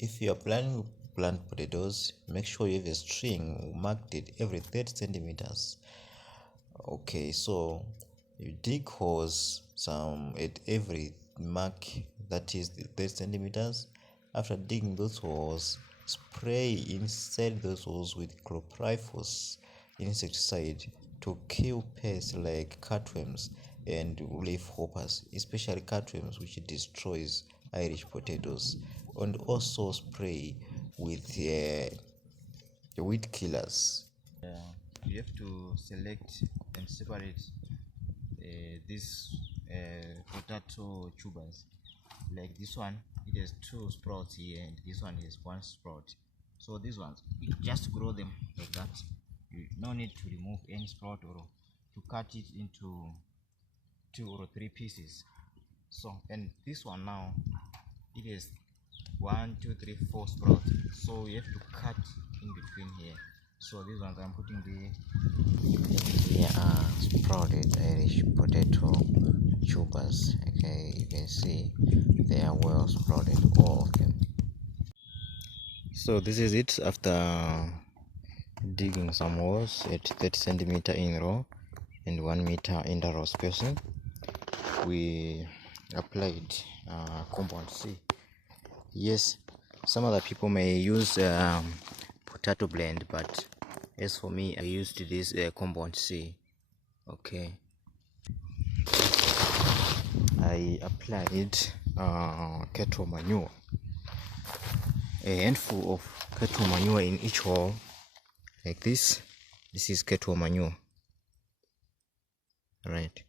If you are planning to plant potatoes, make sure you have a string marked it every 30 centimeters. Okay, so you dig holes some at every mark, that is the 30 centimeters. After digging those holes, spray inside those holes with chlorpyrifos insecticide to kill pests like cutworms and leaf hoppers, especially cutworms, which destroys Irish potatoes, and also spray with weed killers. You have to select and separate these potato tubers. Like this one, it has 2 sprouts here, and this one has 1 sprout. So these ones, you just grow them like that. You no need to remove any sprout or to cut it into 2 or 3 pieces. So, and this one now, it has 1, 2, 3, 4 sprouts. So you have to cut in between here. So these ones I'm putting the sprouted Irish potato tubers. Okay, you can see they are well sprouted, all of them. So this is it after digging some holes at 30 centimeter in row and 1 meter interval spacing. We applied compound C. Yes, some other people may use potato blend, but as for me, I used this compound C. Okay, I applied cattle manure, a handful of cattle manure in each hole, like this. This is cattle manure, right?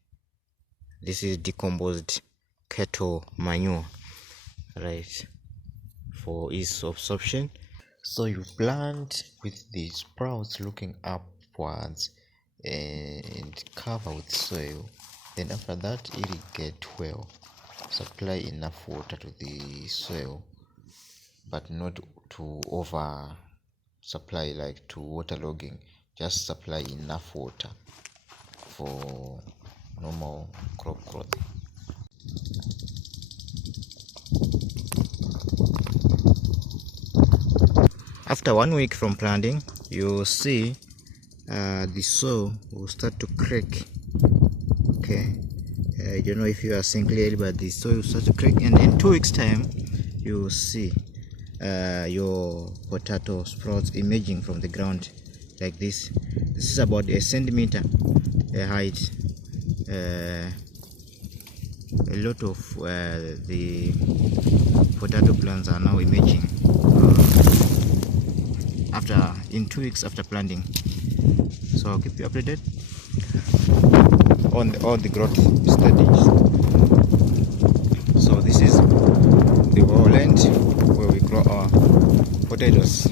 This is decomposed cattle manure, right, for ease of absorption. So you plant with the sprouts looking upwards and cover with soil. Then after that, irrigate well. Supply enough water to the soil, but not to over supply, like to waterlogging. Just supply enough water for normal crop growth. After 1 week from planting, you see the soil will start to crack. Okay, I don't know if you are seeing clearly, but the soil will start to crack, and in 2 weeks time you will see your potato sprouts emerging from the ground like this. This is about 1 centimeter height. A lot of the potato plants are now emerging in 2 weeks after planting. So I'll keep you updated on all the growth stages. So this is the whole land where we grow our potatoes.